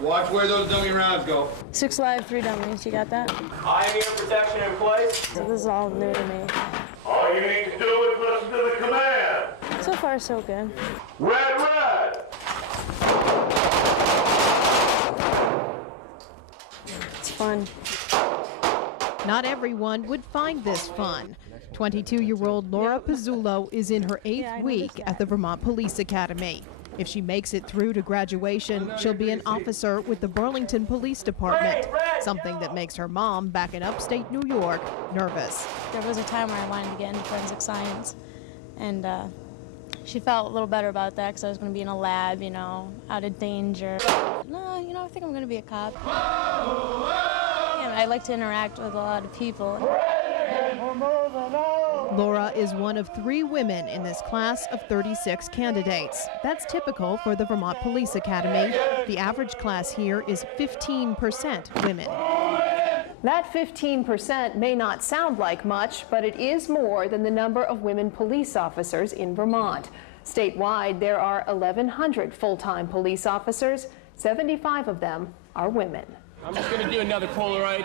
Watch where those dummy rounds go. 6 live, 3 dummies. You got that? IMU protection in place. So this is all new to me. All you need to do is listen to the command. So far, so good. Red, red. It's fun. Not everyone would find this fun. 22-year-old Laura Pizzullo is in her 8th week at the Vermont Police Academy. If she makes it through to graduation, she'll be an officer with the Burlington Police Department, something that makes her mom back in upstate New York nervous. There was a time where I wanted to get into forensic science, and she felt a little better about that because I was going to be in a lab, you know, out of danger. No, you know, I think I'm going to be a cop. I like to interact with a lot of people. Laura is one of 3 women in this class of 36 candidates. That's typical for the Vermont Police Academy. The average class here is 15% women. That 15% may not sound like much, but it is more than the number of women police officers in Vermont. Statewide, there are 1,100 full-time police officers. 75 of them are women. I'm just going to do another Polaroid.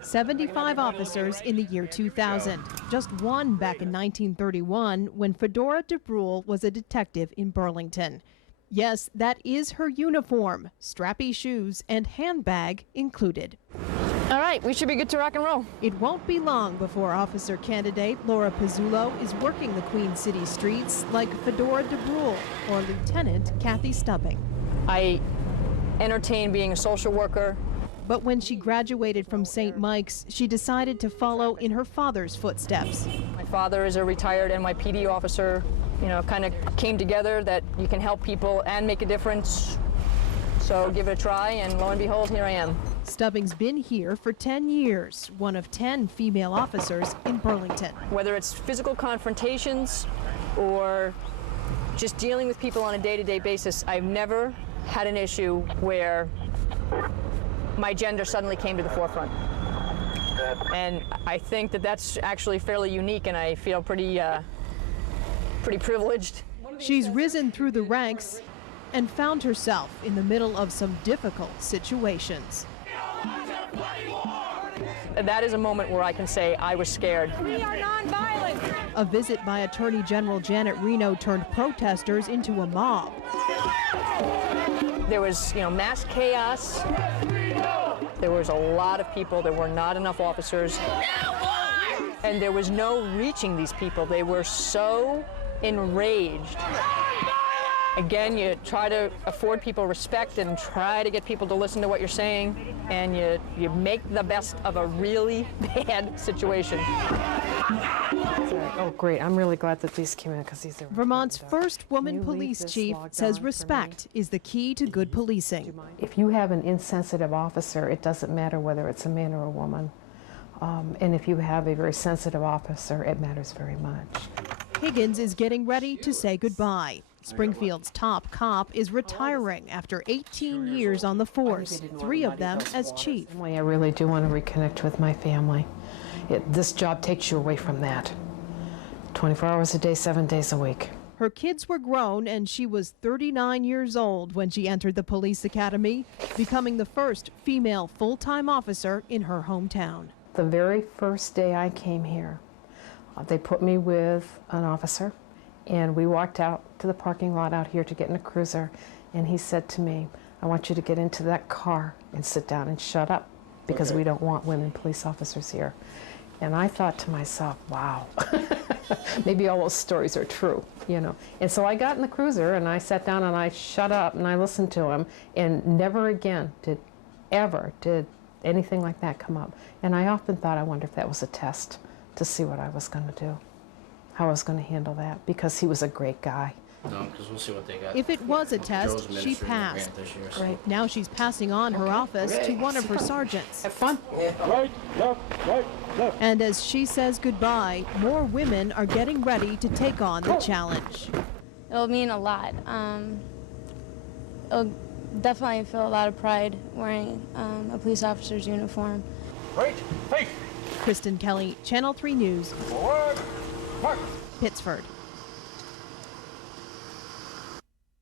75 officers in the year 2000, just 1 back in 1931 when Fedora DeBrule was a detective in Burlington. Yes, that is her uniform, strappy shoes and handbag included. All right, we should be good to rock and roll. It won't be long before officer candidate Laura Pizzullo is working the Queen City streets like Fedora DeBrule or Lieutenant Kathy Stubbing. I entertain being a social worker. But when she graduated from St. Mike's, she decided to follow in her father's footsteps. My father is a retired NYPD officer. You know, kind of came together that you can help people and make a difference. So give it a try, and lo and behold, here I am. Stubbing's been here for 10 years, one of 10 female officers in Burlington. Whether it's physical confrontations or just dealing with people on a day-to-day basis, I've never had an issue where my gender suddenly came to the forefront. And I think that that's actually fairly unique, and I feel pretty privileged. She's risen through the ranks and found herself in the middle of some difficult situations. That is a moment where I can say I was scared. We are nonviolent. A visit by Attorney General Janet Reno turned protesters into a mob. There was, mass chaos. There was a lot of people. There were not enough officers. And there was no reaching these people. They were so enraged. Again, you try to afford people respect and try to get people to listen to what you're saying, and you make the best of a really bad situation. Oh, great. I'm really glad that these came in because these are... Vermont's first woman police chief says respect is the key to good policing. If you have an insensitive officer, it doesn't matter whether it's a man or a woman. And if you have a very sensitive officer, it matters very much. Higgins is getting ready to say goodbye. Springfield's top cop is retiring after 18 years on the force, 3 of them as chief. I really do want to reconnect with my family. This job takes you away from that. 24 hours a day, 7 days a week. Her kids were grown and she was 39 years old when she entered the police academy, becoming the first female full-time officer in her hometown. The very first day I came here, they put me with an officer, and we walked out to the parking lot out here to get in a cruiser, and he said to me, I want you to get into that car and sit down and shut up because we don't want women police officers here. And I thought to myself, wow, maybe all those stories are true, And so I got in the cruiser and I sat down and I shut up and I listened to him, and never again did anything like that come up. And I often thought, I wonder if that was a test to see what I was going to do, how I was going to handle that, because he was a great guy. No, because we'll see what they got. If it was a test, she passed. Right. Now she's passing on her office to one of her sergeants. Have fun. Right, left, right, left. And as she says goodbye, more women are getting ready to take on the challenge. It'll mean a lot. It'll definitely feel a lot of pride wearing a police officer's uniform. Right, face. Kristen Kelly, Channel 3 News, Forward, mark. Pittsford.